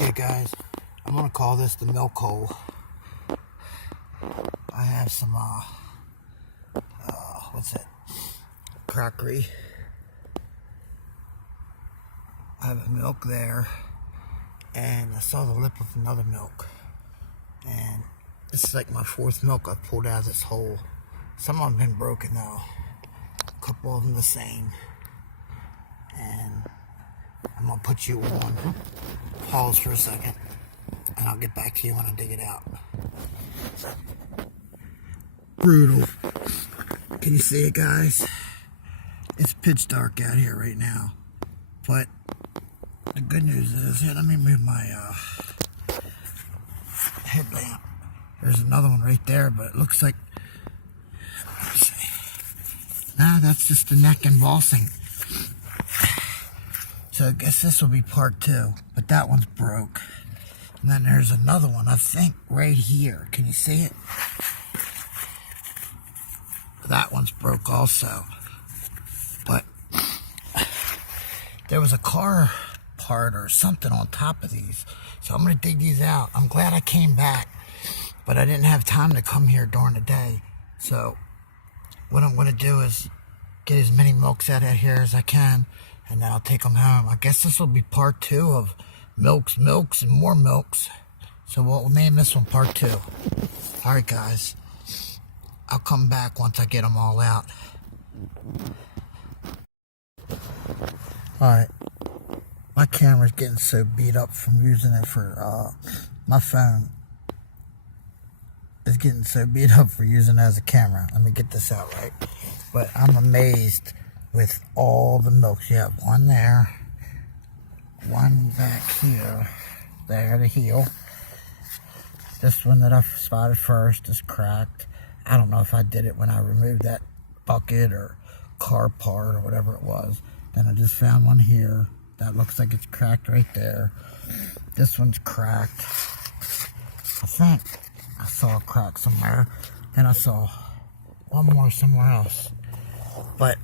Okay guys, I'm gonna call this the milk hole. I have some what's it? Crockery. I have a milk there, and I saw the lip of another milk, and this is like my fourth milk I've pulled out of this hole. Some of them have been broken though, a couple of them the same, and I'm gonna put you on pause for a second, and I'll get back to you when I dig it out. Brutal. Can you see it, guys? It's pitch dark out here right now, but the good news is, here, let me move my headlamp. There's another one right there, but it looks like, let's see. Nah, that's just the neck embossing. So I guess this will be part 2, but that one's broke. And then there's another one, I think, right here. Can you see it? That one's broke also. But there was a car part or something on top of these. So I'm going to dig these out. I'm glad I came back, but I didn't have time to come here during the day. So what I'm going to do is get as many milks out of here as I can, and then I'll take them home. I guess this will be part 2 of milks, and more milks. So we'll name this one part 2. Alright guys, I'll come back once I get them all out. Alright, my camera's getting so beat up from using it for, my phone is getting so beat up for using it as a camera. Let me get this out right. But I'm amazed with all the milks. You have one there, one back here, there, the heel. This one that I spotted first is cracked. I don't know if I did it when I removed that bucket or car part or whatever it was. Then I just found one here that looks like it's cracked right there. This one's cracked. I think I saw a crack somewhere. Then I saw one more somewhere else. But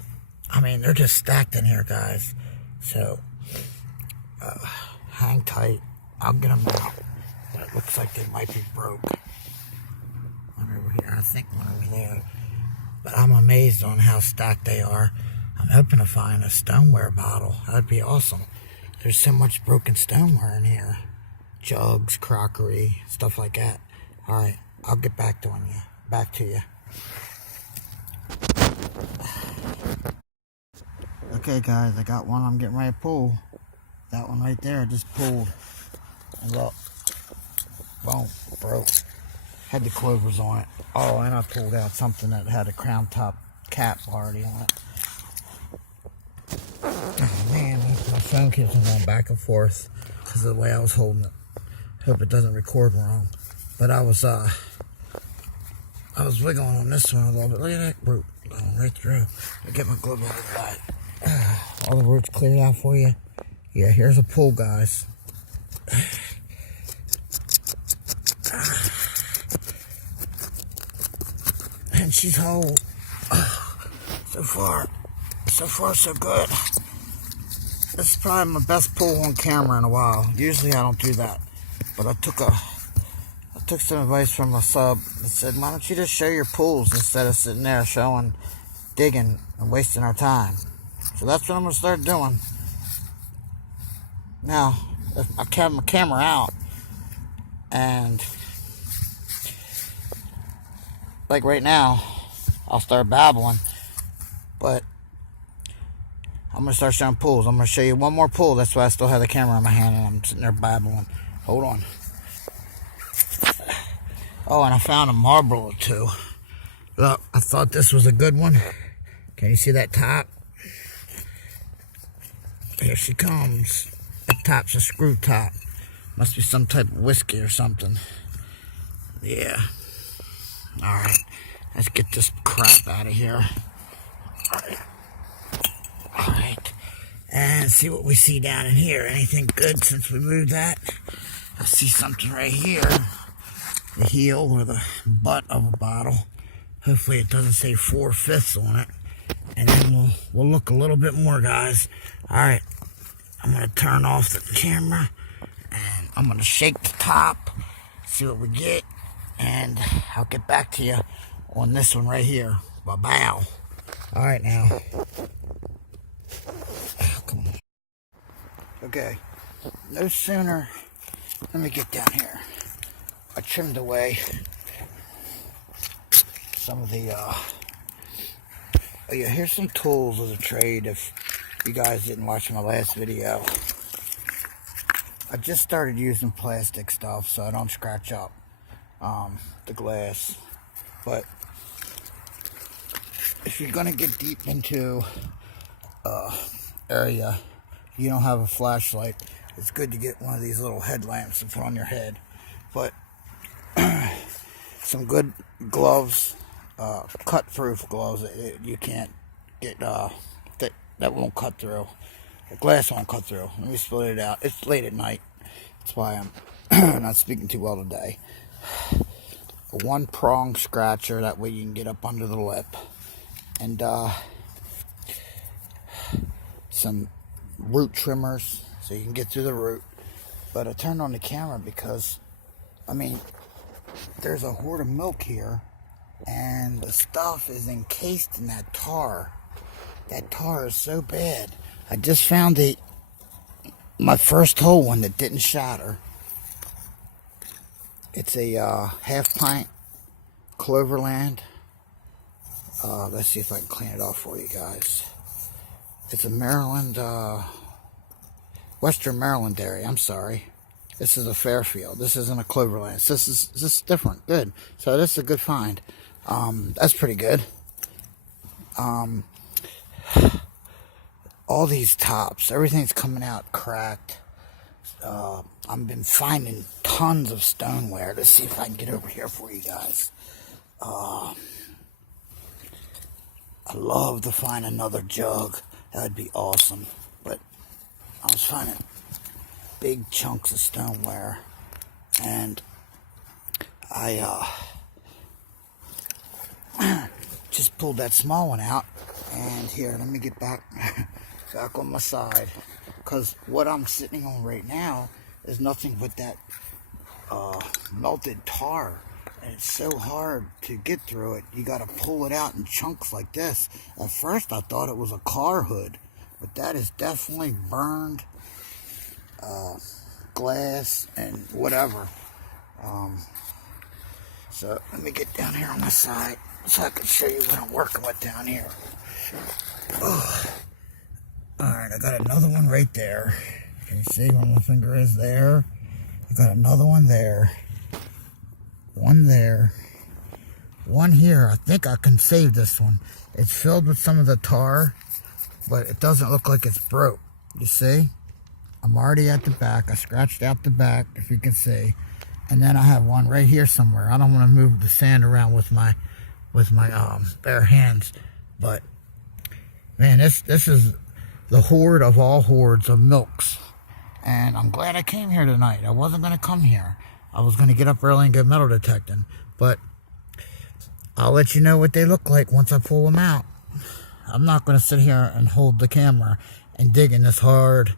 I mean, they're just stacked in here, guys. So hang tight. I'll get them out. But it looks like they might be broke. One over here. I think one over there. But I'm amazed on how stacked they are. I'm hoping to find a stoneware bottle. That'd be awesome. There's so much broken stoneware in here. Jugs, crockery, stuff like that. Alright, I'll get back to you. Back to you. Okay guys, I got one I'm getting ready to pull. That one right there I just pulled. And look. Boom. Broke. Had the clovers on it. Oh, and I pulled out something that had a crown top cap already on it. Oh man, my phone keeps on going back and forth because of the way I was holding it. Hope it doesn't record wrong. But I was wiggling on this one a little bit. Look at that root going right through. I get my glove out of the bag. All the roots cleared out for you. Yeah, here's a pull, guys. And she's whole. So far so good. This is probably my best pull on camera in a while. Usually I don't do that, but I took some advice from a sub that said, why don't you just show your pulls instead of sitting there digging and wasting our time. So that's what I'm going to start doing. Now, if I have my camera out, and like right now, I'll start babbling, but I'm going to start showing pulls. I'm going to show you one more pull. That's why I still have the camera in my hand and I'm sitting there babbling. Hold on. Oh, and I found a marble or two. Look, I thought this was a good one. Can you see that top? Here she comes. That top's a screw top. Must be some type of whiskey or something. Yeah. Alright. Let's get this crap out of here. Alright. And see what we see down in here. Anything good since we moved that? I see something right here. The heel or the butt of a bottle. Hopefully it doesn't say 4/5 on it. And then we'll look a little bit more, guys. Alright. I'm going to turn off the camera and I'm going to shake the top, see what we get, and I'll get back to you on this one right here. Bye-bye. All right, now. Oh, come on. Okay. No sooner. Let me get down here. I trimmed away some of the, oh yeah, here's some tools of the trade if you guys didn't watch my last video. I just started using plastic stuff so I don't scratch up the glass. But if you're going to get deep into area, you don't have a flashlight, it's good to get one of these little headlamps to put on your head. But some good gloves, cut-proof gloves, you can't get, that won't cut through. The glass won't cut through. Let me split it out. It's late at night. That's why I'm not speaking too well today. A one-prong scratcher, that way you can get up under the lip. And some root trimmers, so you can get through the root. But I turned on the camera because, I mean, there's a hoard of milk here, and the stuff is encased in that tar. That tar is so bad. I just found my first whole one that didn't shatter. It's a half pint Cloverland. Let's see if I can clean it off for you guys. It's a Maryland, Western Maryland dairy. I'm sorry. This is a Fairfield. This isn't a Cloverland. This is different. Good. So this is a good find. That's pretty good. All these tops, everything's coming out cracked. I've been finding tons of stoneware. Let's see if I can get over here for you guys. I'd love to find another jug. That'd be awesome. But I was finding big chunks of stoneware, and I just pulled that small one out. And here, let me get back on my side, because what I'm sitting on right now is nothing but that melted tar, and it's so hard to get through it. You got to pull it out in chunks like this. At first I thought it was a car hood, but that is definitely burned glass and whatever. So let me get down here on my side so I can show you what I'm working with down here. Alright, I got another one right there. Can you see where my finger is there? I got another one there. One there. One here. I think I can save this one. It's filled with some of the tar, but it doesn't look like it's broke. You see? I'm already at the back. I scratched out the back, if you can see. And then I have one right here somewhere. I don't want to move the sand around with my bare hands. But man, this is the hoard of all hoards of milks. And I'm glad I came here tonight. I wasn't going to come here. I was going to get up early and go metal detecting. But I'll let you know what they look like once I pull them out. I'm not going to sit here and hold the camera and dig in this hard,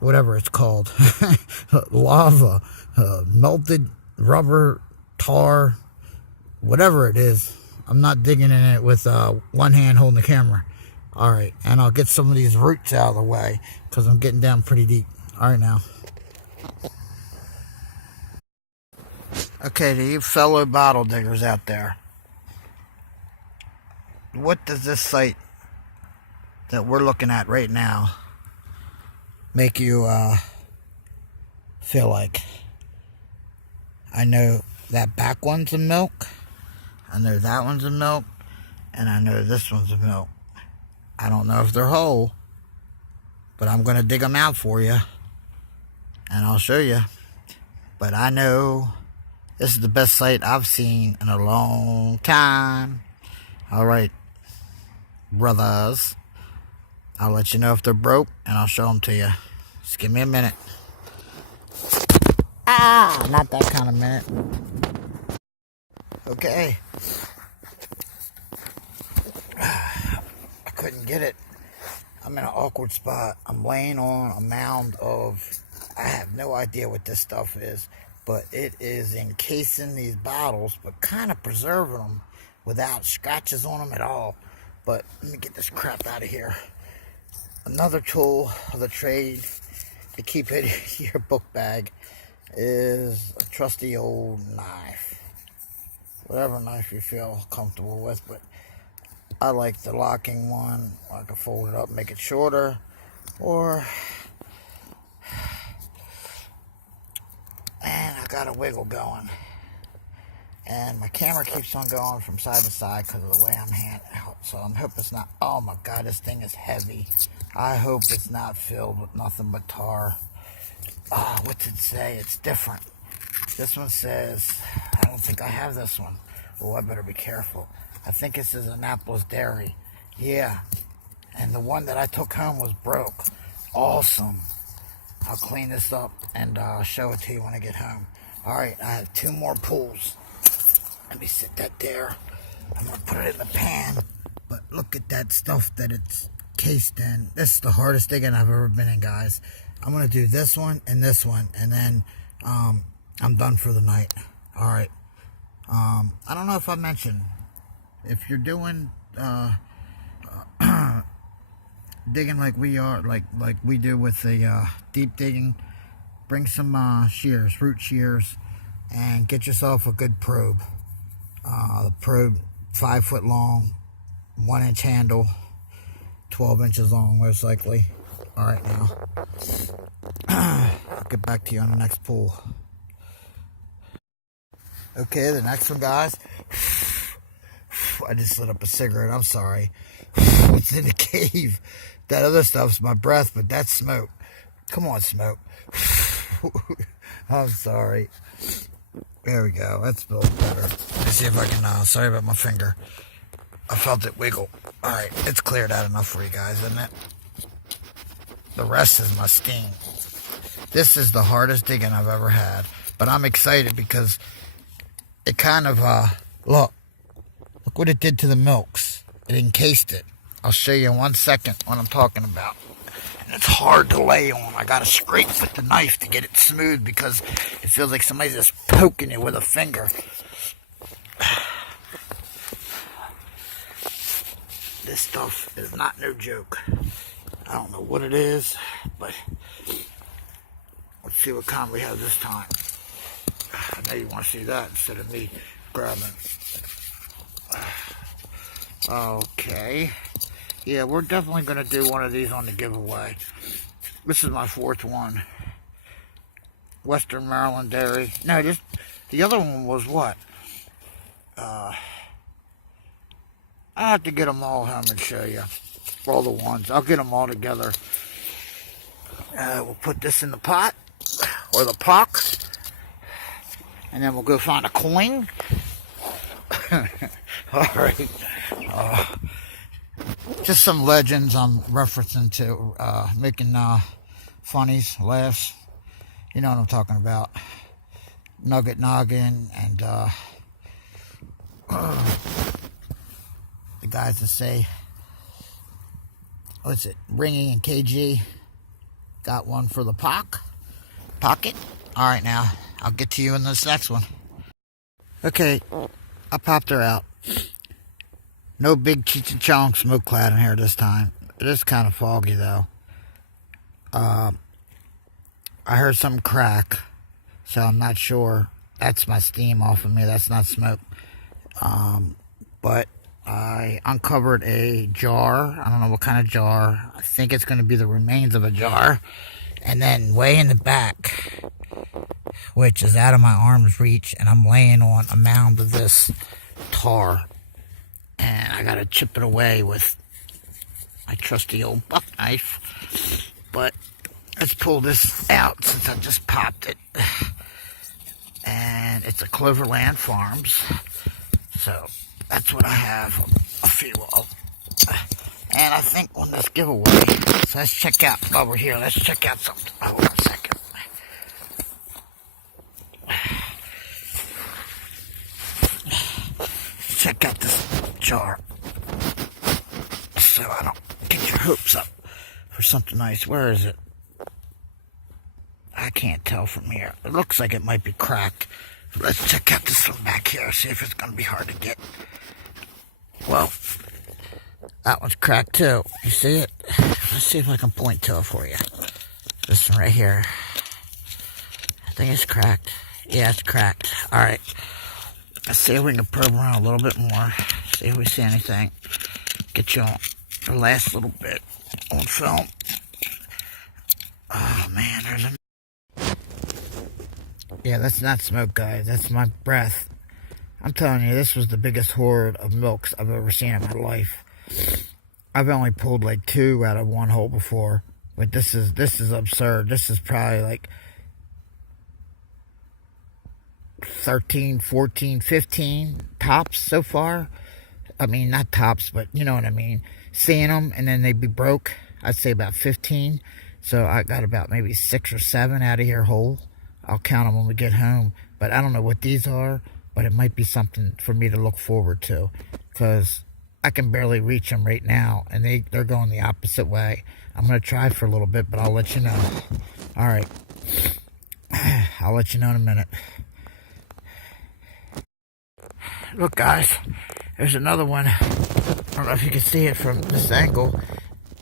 whatever it's called, lava, melted rubber, tar, whatever it is. I'm not digging in it with one hand holding the camera. Alright, and I'll get some of these roots out of the way, because I'm getting down pretty deep. Alright now. Okay, to you fellow bottle diggers out there, what does this site that we're looking at right now make you feel like? I know that back one's a milk, I know that one's a milk, and I know this one's a milk. I don't know if they're whole, but I'm going to dig them out for you, and I'll show you. But I know this is the best site I've seen in a long time. Alright, brothers. I'll let you know if they're broke, and I'll show them to you. Just give me a minute. Not that kind of minute. Okay. I couldn't get it. I'm in an awkward spot. I'm laying on a mound of, I have no idea what this stuff is, but it is encasing these bottles, but kind of preserving them without scratches on them at all. But let me get this crap out of here. Another tool of the trade to keep it in your book bag is a trusty old knife. Whatever knife you feel comfortable with, but I like the locking one. I can fold it up, make it shorter, or, and I got a wiggle going. And my camera keeps on going from side to side because of the way I'm handing out. So I hope it's not, oh my God, this thing is heavy. I hope it's not filled with nothing but tar. What's it say? It's different. This one says, I don't think I have this one. Oh, I better be careful. I think it says Annapolis Dairy. Yeah. And the one that I took home was broke. Awesome. I'll clean this up and show it to you when I get home. Alright, I have 2 more pulls. Let me sit that there. I'm going to put it in the pan. But look at that stuff that it's cased in. This is the hardest digging I've ever been in, guys. I'm going to do this one, and then I'm done for the night. Alright. I don't know if I mentioned, if you're doing digging like we are, like we do with the deep digging, bring some shears, root shears, and get yourself a good probe. The probe, 5 foot long, 1 inch handle, 12 inches long most likely. Alright, now I'll get back to you on the next pull. Okay, the next one, guys. I just lit up a cigarette. I'm sorry. It's in the cave. That other stuff's my breath, but that's smoke. Come on, smoke. I'm sorry. There we go. That's a little better. Let me see if I can, sorry about my finger. I felt it wiggle. Alright, it's cleared out enough for you guys, isn't it? The rest is my steam. This is the hardest digging I've ever had. But I'm excited because it kind of, look what it did to the milks. It encased it. I'll show you in 1 second what I'm talking about. And it's hard to lay on. I gotta scrape with the knife to get it smooth because it feels like somebody's just poking it with a finger. This stuff is not no joke. I don't know what it is, but let's see what kind we have this time. I know you want to see that instead of me grabbing. Okay. Yeah, we're definitely going to do one of these on the giveaway. This is my 4th one. Western Maryland Dairy. No, the other one was what? I have to get them all home and show you. All the ones. I'll get them all together. We'll put this in the pot. Or the pock. And then we'll go find a coin. Alright. Just some legends I'm referencing to. Making funnies, laughs. You know what I'm talking about. Nugget Noggin and the guys that say, what's it, Ringing and KG. Got one for the pocket. Alright, now I'll get to you in this next one. Okay, I popped her out. No big Cheech and Chong smoke cloud in here this time. It is kind of foggy though. I heard some crack, so I'm not sure. That's my steam off of me. That's not smoke. But I uncovered a jar. I don't know what kind of jar. I think it's going to be the remains of a jar. And then way in the back, which is out of my arm's reach, and I'm laying on a mound of this tar. And I got to chip it away with my trusty old buck knife. But let's pull this out since I just popped it. And it's a Cloverland Farms. So that's what I have a few of. And I think on this giveaway, so let's check out, while we're here, let's check out something. Hold on a second. Check out this jar. So I don't get your hopes up. for something nice. Where is it? I can't tell from here. It looks like it might be cracked. Let's check out this one back here, see if it's going to be hard to get. Well, that one's cracked too. You see it? Let's see if I can point to it for you. This one right here. I think it's cracked. Yeah, it's cracked. Alright. Let's see if we can probe around a little bit more. See if we see anything. Get you on the last little bit on film. Oh man, there's a... Yeah, that's not smoke, guys. That's my breath. I'm telling you, this was the biggest hoard of milks I've ever seen in my life. I've only pulled like 2 out of one hole before, but this is absurd. This is probably like 13, 14, 15 tops so far. I mean, not tops, but you know what I mean. Seeing them and then they'd be broke, I'd say about 15. So I got about maybe 6 or 7 out of here whole. I'll count them when we get home. But I don't know what these are, but it might be something for me to look forward to, because I can barely reach them right now, and they're going the opposite way. I'm going to try for a little bit, but I'll let you know. All right. I'll let you know in a minute. Look, guys. There's another one. I don't know if you can see it from this angle.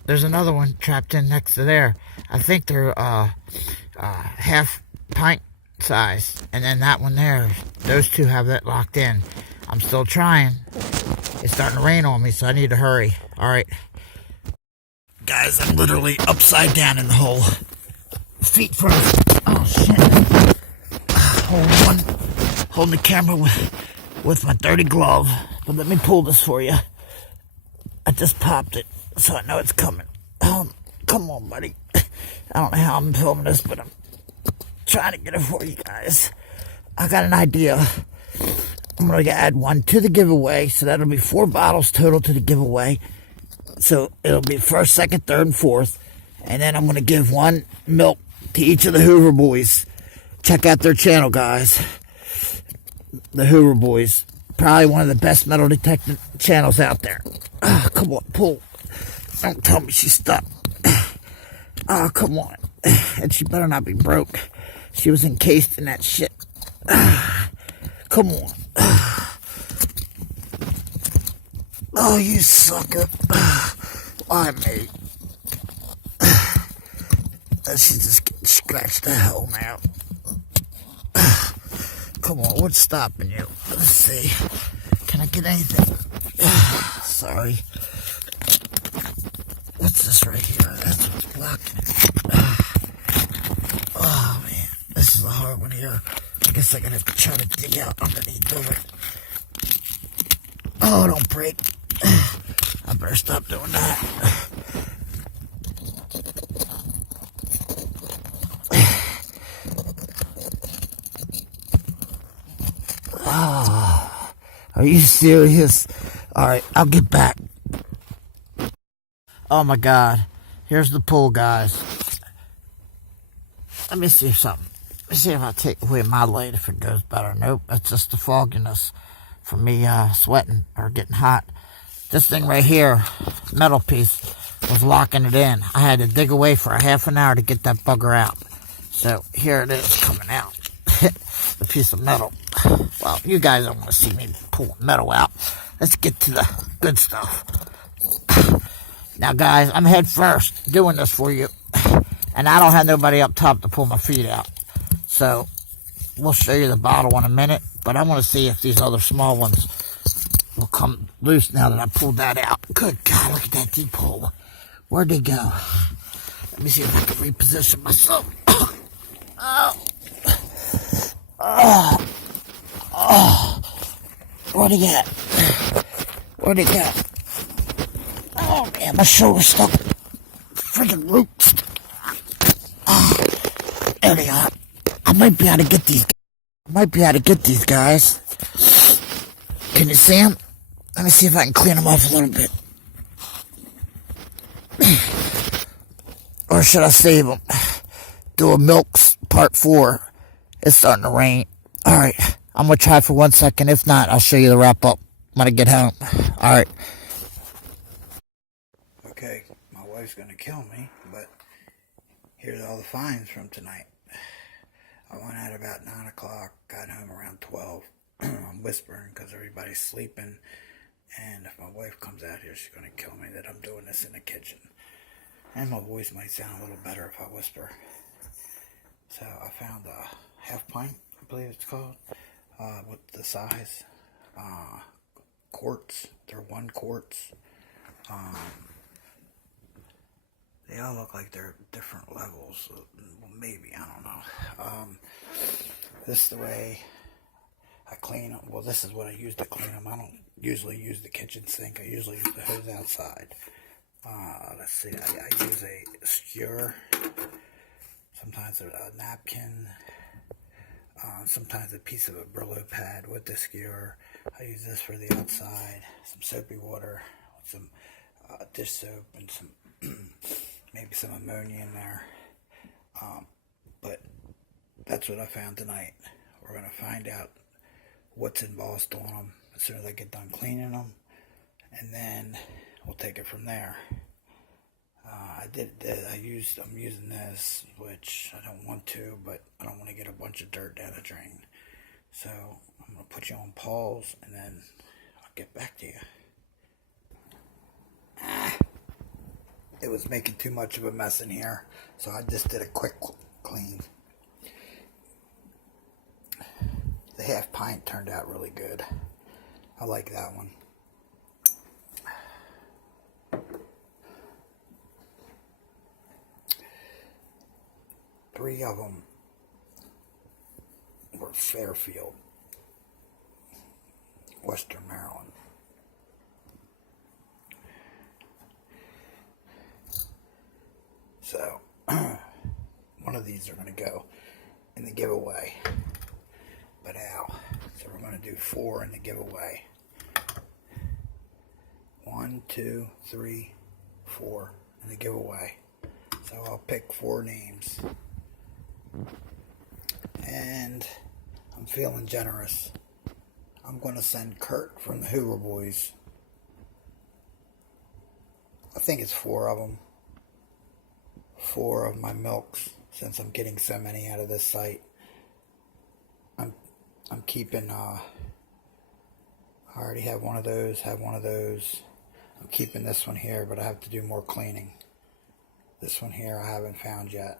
There's another one trapped in next to there. I think they're half pint size. And then that one there. Those two have that locked in. I'm still trying. It's starting to rain on me, so I need to hurry. Alright. Guys, I'm literally upside down in the hole. Feet first. Oh, shit. Holding the camera with my dirty glove. But let me pull this for you. I just popped it, so I know it's coming. Come on, buddy. I don't know how I'm filming this, but I'm trying to get it for you guys. I got an idea. I'm going to add one to the giveaway, so that'll be 4 bottles total to the giveaway. So it'll be first, second, third, and fourth. And then I'm going to give 1 milk to each of the Hoover Boys. Check out their channel, guys. The Hoover Boys. Probably one of the best metal detecting channels out there. Oh, come on, pull. Don't tell me she's stuck. Oh, come on. And she better not be broke. She was encased in that shit. Come on. Oh, you sucker. Why, mate? She's just getting scratched the hell now. Come on, what's stopping you? Let's see. Can I get anything? Sorry. What's this right here? That's what's blocking it. Oh, man. This is a hard one here. I guess I'm going to have to try to dig out underneath of it. Oh, don't break. I better stop doing that. Oh, are you serious? Alright, I'll get back. Oh my god. Here's the pool, guys. Let me see something. Let me see if I take away my light, if it goes better. Nope, that's just the fogginess from me sweating or getting hot. This thing right here, metal piece, was locking it in. I had to dig away for a half an hour to get that bugger out. So here it is coming out. The piece of metal. Well, you guys don't want to see me pull metal out. Let's get to the good stuff. Now, guys, I'm head first doing this for you. And I don't have nobody up top to pull my feet out. So, we'll show you the bottle in a minute. But I want to see if these other small ones will come loose now that I pulled that out. Good God, look at that deep hole. Where'd they go? Let me see if I can reposition myself. Oh. Oh. Oh. Where'd he get? Where'd he go? Oh, man, my shoulder's stuck. Freaking roots. Oh. There they are. I might be able to get these. Guys. Can you see them? Let me see if I can clean them off a little bit. Or should I save them? Do a milks part 4. It's starting to rain. Alright, I'm going to try for 1 second. If not, I'll show you the wrap up when I get home. Alright. Okay, my wife's going to kill me all the finds from tonight. I went out about 9 o'clock, got home around 12. I'm whispering because everybody's sleeping, and if my wife comes out here, she's going to kill me that I'm doing this in the kitchen. And my voice might sound a little better if I whisper. So I found a half pint, I believe it's called, with the size. Quarts, they're 1 quarts. They all look like they're different levels. Well, maybe, I don't know. This is the way I clean them. Well, this is what I use to clean them. I don't usually use the kitchen sink. I usually use the hose outside. Let's see. I use a skewer. Sometimes a napkin. Sometimes a piece of a Brillo pad with the skewer. I use this for the outside. Some soapy water with some dish soap and some maybe some ammonia in there. But that's what I found tonight. We're going to find out what's embossed on them as soon as I get done cleaning them, and then we'll take it from there. I'm using this, which I don't want to, but I don't want to get a bunch of dirt down the drain. So I'm going to put you on pause, and then I'll get back to you. It was making too much of a mess in here, so I just did a quick clean. The half pint turned out really good. I like that one. Three of them were Fairfield, Western Maryland. So, one of these are going to go in the giveaway. But ow. So we're going to do 4 in the giveaway. 1, 2, 3, 4 in the giveaway. So I'll pick 4 names. And I'm feeling generous. I'm going to send Kurt from the Hoover Boys. I think it's 4 of them. 4 of my milks, since I'm getting so many out of this site. I'm keeping, I already have one of those, I'm keeping this one here, but I have to do more cleaning. This one here I haven't found yet.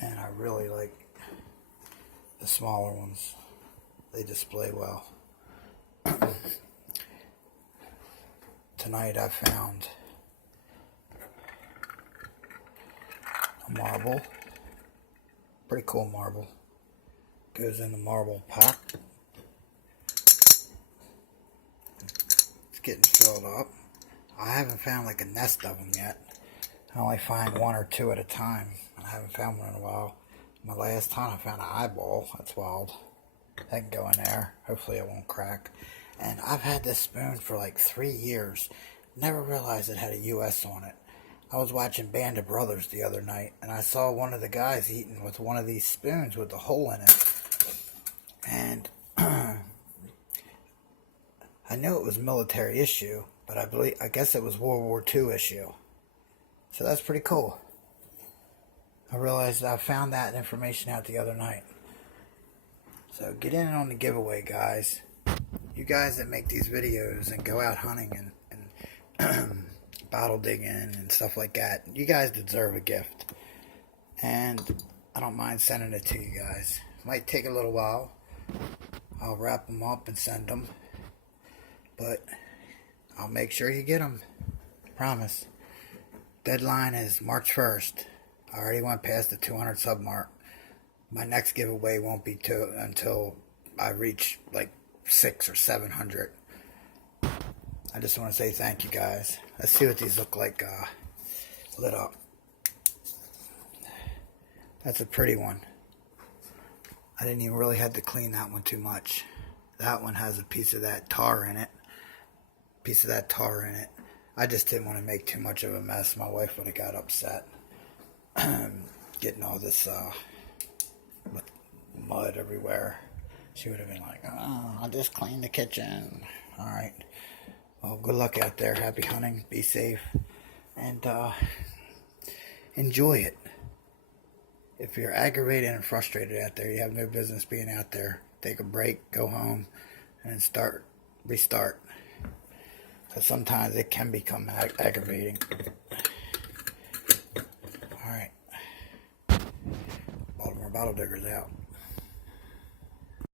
And I really like the smaller ones. They display well. Tonight I found a marble. Pretty cool marble. Goes in the marble pack. It's getting filled up. I haven't found like a nest of them yet. I only find 1 or 2 at a time. I haven't found one in a while. My last time I found an eyeball. That's wild. That can go in there. Hopefully it won't crack. And I've had this spoon for like 3 years. Never realized it had a US on it. I was watching Band of Brothers the other night, and I saw one of the guys eating with one of these spoons with a hole in it. And I knew it was military issue, but I guess it was World War II issue. So that's pretty cool. I realized I found that information out the other night. So get in on the giveaway, guys. You guys that make these videos and go out hunting and bottle digging and stuff like that, you guys deserve a gift. And I don't mind sending it to you guys. Might take a little while. I'll wrap them up and send them. But I'll make sure you get them. Promise. Deadline is March 1st. I already went past the 200 sub mark. My next giveaway won't be until I reach like 600 or 700. I just want to say thank you, guys. Let's see what these look like lit up. That's a pretty one. I didn't even really have to clean that one too much. That one has a piece of that tar in it. I just didn't want to make too much of a mess. My wife would have got upset. Getting all this mud everywhere. She would have been like, oh, I'll just clean the kitchen. Alright. Well, good luck out there. Happy hunting. Be safe. And enjoy it. If you're aggravated and frustrated out there, you have no business being out there. Take a break, go home, and restart. Because sometimes it can become aggravating. Alright. Baltimore Bottle Diggers out.